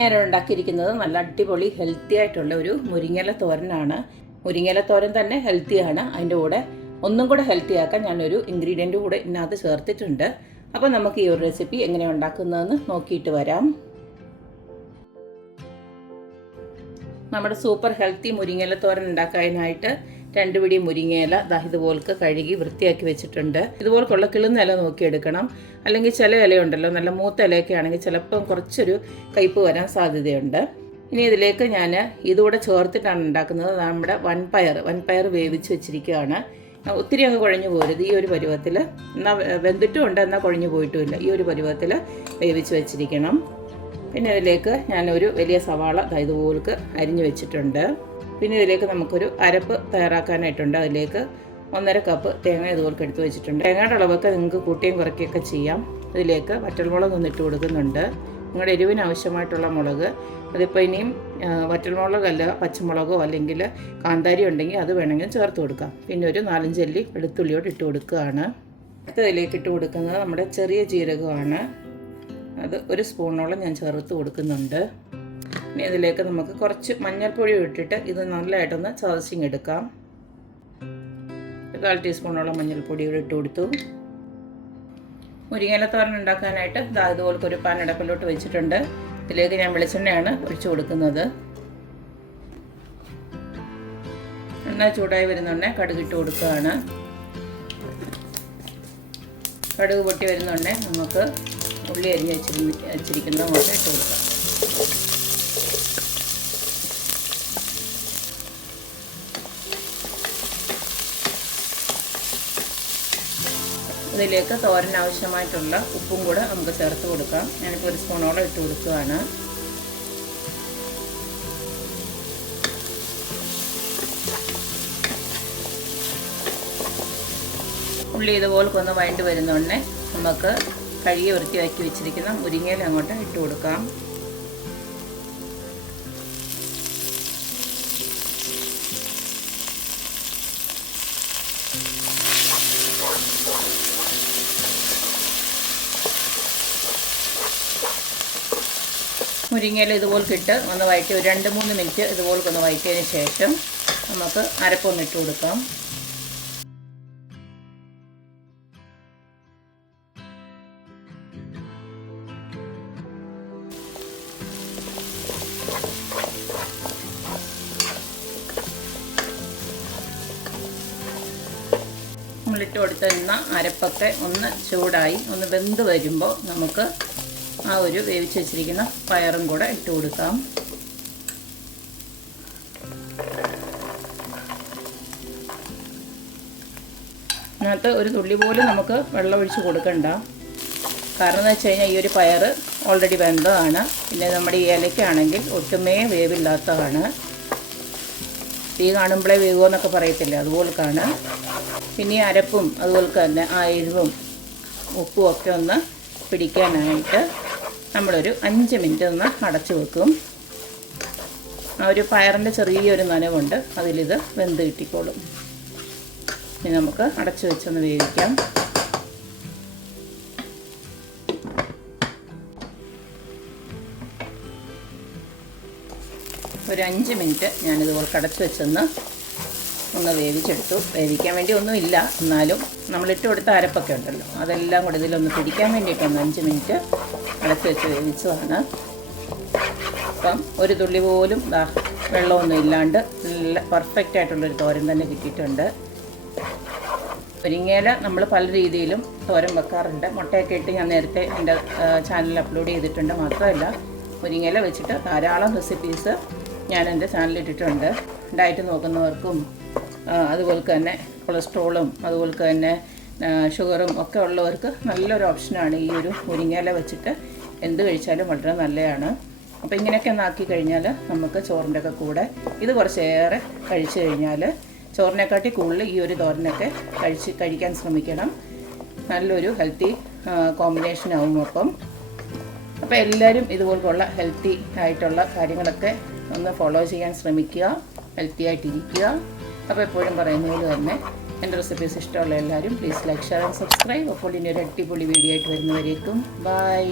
നേരം ഉണ്ടാക്കിയിരിക്കുന്നത് നല്ല അടിപൊളി ഹെൽത്തി ആയിട്ടുള്ള ഒരു മുരിങ്ങയില തോരനാണ്. മുരിങ്ങയില തോരൻ തന്നെ ഹെൽത്തിയാണ്. അതിൻ്റെ കൂടെ ഒന്നും കൂടെ ഹെൽത്തി ആക്കാൻ ഞാനൊരു ഇൻഗ്രീഡിയൻ്റ് കൂടെ ഇതിനകത്ത് ചേർത്തിട്ടുണ്ട്. അപ്പോൾ നമുക്ക് ഈ ഒരു റെസിപ്പി എങ്ങനെയാണ് ഉണ്ടാക്കുന്നതെന്ന് നോക്കിയിട്ട് വരാം. നമ്മുടെ സൂപ്പർ ഹെൽത്തി മുരിങ്ങയില തോരൻ ഉണ്ടാക്കാനായിട്ട് 2 പിടി മുരിങ്ങയില ഇതുപോലൊക്കെ കഴുകി വൃത്തിയാക്കി വെച്ചിട്ടുണ്ട്. ഇതുപോലൊക്കെയുള്ള കിളുന്ന ഇല നോക്കിയെടുക്കണം. അല്ലെങ്കിൽ ചില ഇലയുണ്ടല്ലോ, നല്ല മൂത്ത ഇലയൊക്കെ ആണെങ്കിൽ ചിലപ്പം കുറച്ചൊരു കയ്പ്പ് വരാൻ സാധ്യതയുണ്ട്. ഇനി ഇതിലേക്ക് ഞാൻ ഇതുകൂടെ ചേർത്തിട്ടാണ് ഉണ്ടാക്കുന്നത്. നമ്മുടെ വൻപയർ വേവിച്ച് വെച്ചിരിക്കുകയാണ്. ഒത്തിരി അങ്ങ് കുഴഞ്ഞു പോരുത്. ഈ ഒരു പരുവത്തിൽ, എന്നാൽ വെന്തിട്ടും ഉണ്ട്, എന്നാൽ കുഴഞ്ഞു പോയിട്ടുമില്ല. ഈ ഒരു പരുവത്തിൽ വേവിച്ച് വെച്ചിരിക്കണം. പിന്നെ ഇതിലേക്ക് ഞാനൊരു വലിയ സവാള ഇതുപോലൊക്കെ അരിഞ്ഞു വെച്ചിട്ടുണ്ട്. പിന്നെ ഇതിലേക്ക് നമുക്കൊരു അരപ്പ് തയ്യാറാക്കാനായിട്ടുണ്ട്. അതിലേക്ക് 1.5 കപ്പ് തേങ്ങ ഇതുപോലൊക്കെ എടുത്ത് വെച്ചിട്ടുണ്ട്. തേങ്ങയുടെ അളവൊക്കെ നിങ്ങൾക്ക് കൂട്ടിയും കുറയ്ക്കുകയൊക്കെ ചെയ്യാം. ഇതിലേക്ക് വറ്റൽമുളക് ഒന്നിട്ട് കൊടുക്കുന്നുണ്ട്. നിങ്ങളുടെ എരിവിന് ആവശ്യമായിട്ടുള്ള മുളക്, അതിപ്പോൾ ഇനിയും വറ്റൽമുളകല്ല പച്ചമുളകോ അല്ലെങ്കിൽ കാന്താരി ഉണ്ടെങ്കിൽ അത് വേണമെങ്കിൽ ചേർത്ത് കൊടുക്കാം. പിന്നെ ഒരു 4-5 അല്ലി വെളുത്തുള്ളിയോട് ഇട്ട് കൊടുക്കുകയാണ്. ഇതിലേക്ക് ഇട്ട് കൊടുക്കുന്നത് നമ്മുടെ ചെറിയ ജീരകമാണ്. അത് 1 സ്പൂണോളം ഞാൻ ചേർത്ത് കൊടുക്കുന്നുണ്ട്. ഇനി ഇതിലേക്ക് നമുക്ക് കുറച്ച് മഞ്ഞൾപ്പൊടി ഇട്ടിട്ട് ഇത് നല്ലതായിട്ടൊന്ന് ചതച്ചിങ്ങെടുക്കാം. 1/4 ടീസ്പൂണോളം മഞ്ഞൾപ്പൊടി ഇവിടെ ഇട്ട് കൊടുത്തു. മുരിങ്ങയില തോരൻ ഉണ്ടാക്കാനായിട്ട് ഇതുപോലൊക്കെ ഒരു പാൻ അടപ്പിലോട്ട് വെച്ചിട്ടുണ്ട്. ഇതിലേക്ക് ഞാൻ വെളിച്ചെണ്ണയാണ് ഒഴിച്ചു കൊടുക്കുന്നത്. എണ്ണ ചൂടായി വരുന്നുണ്ടേ കടുകിട്ട് കൊടുക്കുകയാണ്. കടുക് പൊട്ടി വരുന്നുണ്ടേ നമുക്ക് ഉള്ളി അരിഞ്ഞ് വെച്ചിരിക്കുന്നത് അങ്ങോട്ട് ഇട്ട് കൊടുക്കാം. ഇതിലേക്ക് തോരൻ ആവശ്യമായിട്ടുള്ള ഉപ്പും കൂടെ നമുക്ക് ചേർത്ത് കൊടുക്കാം. ഞാനിപ്പോൾ 1 സ്പൂണോളം ഇട്ട് കൊടുക്കുകയാണ്. ഉള്ളി ഇതുപോലെ ഒന്ന് വഴണ്ട് വരുന്നോണ്ടേ നമുക്ക് കഴുകി വൃത്തിയാക്കി വെച്ചിരിക്കുന്ന മുരിങ്ങയില അങ്ങോട്ട് ഇട്ട് കൊടുക്കാം. മുരിങ്ങയില ഇതുപോലെ ഇട്ട് ഒന്ന് വഴറ്റി ഒരു 2-3 മിനിറ്റ് ഇതുപോലെ ഒന്ന് വഴറ്റിയതിന് ശേഷം നമുക്ക് അരപ്പൊന്നിട്ട് കൊടുക്കാം. നമ്മളിട്ട് കൊടുത്തിരുന്ന അരപ്പൊക്കെ ഒന്ന് ചൂടായി ഒന്ന് വെന്ത് വരുമ്പോൾ നമുക്ക് ആ ഒരു വേവിച്ച് വെച്ചിരിക്കുന്ന പയറും കൂടെ ഇട്ട് കൊടുക്കാം. അതിനകത്ത് ഒരു തുള്ളി പോലും നമുക്ക് വെള്ളം ഒഴിച്ച് കൊടുക്കണ്ട. കാരണം എന്ന് വെച്ച് കഴിഞ്ഞാൽ ഈ ഒരു പയർ ഓൾറെഡി വെന്തതാണ്. പിന്നെ നമ്മുടെ ഈ ഇലയ്ക്കാണെങ്കിൽ ഒട്ടുമേ വേവില്ലാത്തതാണ്. തീ കാണുമ്പോഴേ വേവുമോ എന്നൊക്കെ പറയത്തില്ല, അതുപോലെക്കാണ്. പിന്നെ ഈ അരപ്പും അതുപോലെ തന്നെ ആ എരിവും ഉപ്പും ഒക്കെ ഒന്ന് പിടിക്കാനായിട്ട് നമ്മളൊരു 5 മിനിറ്റ് ഒന്ന് അടച്ചു വെക്കും. ആ ഒരു പയറിൻ്റെ ചെറിയൊരു നനവുണ്ട്, അതിലിത് വെന്ത് കിട്ടിക്കോളും. ഇനി നമുക്ക് അടച്ചു വെച്ചൊന്ന് വേവിക്കാം. ഒരു 5 മിനിറ്റ് ഞാനിതുപോലെ അടച്ചു വെച്ചൊന്ന് വേവിച്ചെടുത്തു. വേവിക്കാൻ വേണ്ടി ഒന്നുമില്ല, എന്നാലും നമ്മളിട്ട് കൊടുത്ത അരപ്പൊക്കെ ഉണ്ടല്ലോ അതെല്ലാം കൂടെ ഇതിലൊന്ന് പിടിക്കാൻ വേണ്ടിയിട്ടൊന്ന് 5 മിനിറ്റ് അടച്ചു വെച്ച് വേവിച്ചതാണ്. അപ്പം ഒരു തുള്ളി പോലും വെള്ളമൊന്നും ഇല്ലാണ്ട് നല്ല പെർഫെക്റ്റ് ആയിട്ടുള്ളൊരു തോരൻ തന്നെ കിട്ടിയിട്ടുണ്ട്. മുരിങ്ങയില നമ്മൾ പല രീതിയിലും തോരൻ വെക്കാറുണ്ട്. മുട്ടയൊക്കെ ഇട്ട് ഞാൻ നേരത്തെ എൻ്റെ ചാനലിൽ അപ്ലോഡ് ചെയ്തിട്ടുണ്ട്. മാത്രമല്ല മുരിങ്ങയില വെച്ചിട്ട് ധാരാളം റെസിപ്പീസ് ഞാൻ എൻ്റെ ചാനലിലിട്ടിട്ടുണ്ട്. ഡയറ്റ് നോക്കുന്നവർക്കും അതുപോലെ തന്നെ കൊളസ്ട്രോളും അതുപോലെ തന്നെ ഷുഗറും ഒക്കെ ഉള്ളവർക്ക് നല്ലൊരു ഓപ്ഷനാണ് ഈ ഒരു മുരിങ്ങയില വെച്ചിട്ട് എന്ത് കഴിച്ചാലും വളരെ നല്ലതാണ്. അപ്പോൾ ഇങ്ങനെയൊക്കെ ഒന്ന് ആക്കി കഴിഞ്ഞാൽ നമുക്ക് ചോറിൻ്റെ ഒക്കെ കൂടെ ഇത് കുറച്ചേറെ കഴിച്ചു കഴിഞ്ഞാൽ ചോറിനെക്കാട്ടി കൂടുതൽ ഈ ഒരു തോരനൊക്കെ കഴിക്കാൻ ശ്രമിക്കണം. നല്ലൊരു ഹെൽത്തി കോമ്പിനേഷൻ ആവും. അപ്പോൾ എല്ലാവരും ഇതുപോലുള്ള ഹെൽത്തി ആയിട്ടുള്ള കാര്യങ്ങളൊക്കെ ഒന്ന് ഫോളോ ചെയ്യാൻ ശ്രമിക്കുക, ഹെൽത്തി ആയിട്ടിരിക്കുക. അപ്പോൾ എപ്പോഴും പറയുന്നത് തന്നെ എൻ്റെ റെസിപ്പീസ് ഇഷ്ടമുള്ള എല്ലാവരും please like, share and subscribe. അപ്പോൾ ഇനി ഒരു അടിപൊളി വീഡിയോ ആയിട്ട് വരുന്നവരേക്കും ബൈ.